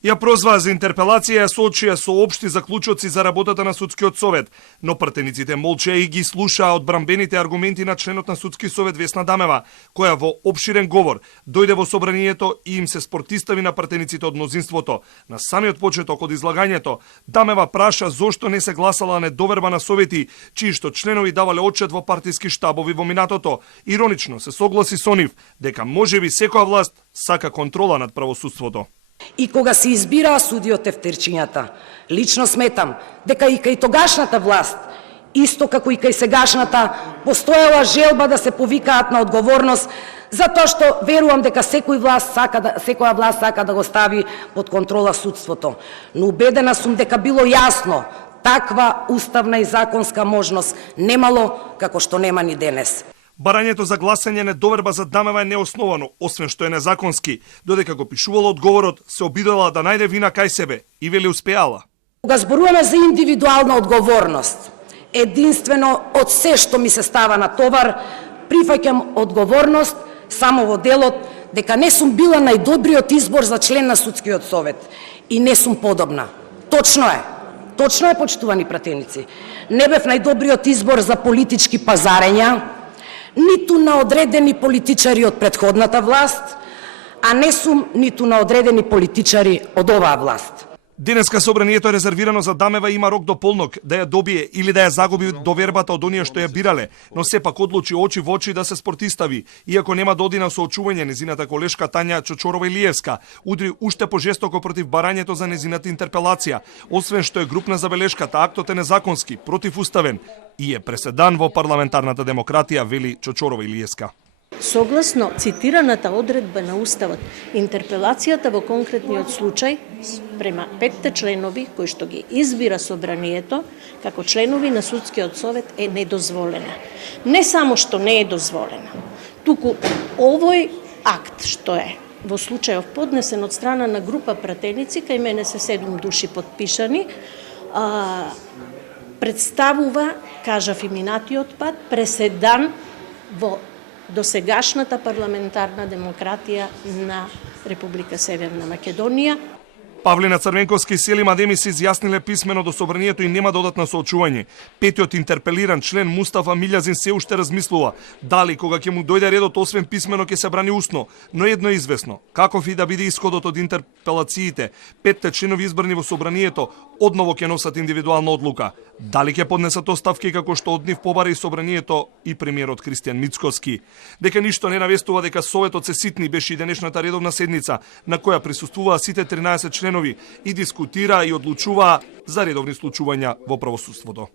Ја прозваа за интерпелација, ја соочија со општи заклучоци за работата на судскиот совет, но пратениците молчеа и ги слушаа одбранбените аргументи на членот на судски совет Весна Дамева, која во опширен говор дојде во собранието и им се спортистави на пратениците од мнозинството. На самиот почеток од излагањето, Дамева праша зошто не се гласала недоверба на совети, чии што членови давале отчет во партиски штабови во минатото. Иронично се согласи со нив дека можеби секоја власт сака контрола над правосудството. И кога се избираа суди од тефтерчињата, лично сметам дека и кај тогашната власт, исто како и кај сегашната, постоела желба да се повикаат на одговорност, затоа што верувам дека секоја власт сака да го стави под контрола судството. Но убедена сум дека било јасно, таква уставна и законска можност немало, како што нема ни денес. Барањето за гласање недоверба за Дамева е неосновано, освен што е незаконски, додека го пишувала одговорот, се обидела да најде вина кај себе и вели успеала. Кога зборуваме за индивидуална одговорност, единствено од се што ми се става на товар, прифаќам одговорност само во делот дека не сум била најдобриот избор за член на судскиот совет и не сум подобна. Точно е, почитувани пратеници. Не бев најдобриот избор за политички пазарења, ниту на одредени политичари од претходната власт, а не сум ниту на одредени политичари од оваа власт. Денеска собранието е резервирано за Дамева и има рок до полнок да ја добие или да ја загуби довербата од оние што ја бирале, но сепак одлучи очи во очи да се спортистави, иако нема да оди на соочување. Незината колешка Тања Чочорова-Илиевска удри уште пожестоко против барањето за незината интерпелација, освен што е групна забелешката, актот е незаконски, противуставен и е преседан во парламентарната демократија, вели Чочорова-Илиевска. Согласно цитираната одредба на Уставот, интерпелацијата во конкретниот случај према 5 членови кои што ги избира собранието како членови на судскиот совет е недозволена. Не само што не е дозволена, туку овој акт што е во случајов поднесен од страна на група пратеници, кај мене се 7 души подпишани, представува, кажав и минатиот пат, преседан во досегашната парламентарна демократија на Република Северна Македонија. Павлина Црвенковски и Селима Адеми се изјасниле писмено до собранието и нема додатно соочување. Петиот интерпелиран член Мустафа Милјазин се уште размислува дали кога ќе му дојде редот освен писмено ќе се брани усно, но едно е известно, каков и да биде исходот од интерпелациите, 5 членови избрани во собранието одново ќе носат индивидуална одлука. Дали ќе поднесат оставки како што од нив побара и собранието и премиерот Кристијан Мицкоски. Дека ништо не навестува дека советот се ситни беше и денешната редовна седница на која присуствуваа сите 13 членови и дискутираа и одлучуваа за редовни случувања во правосудството.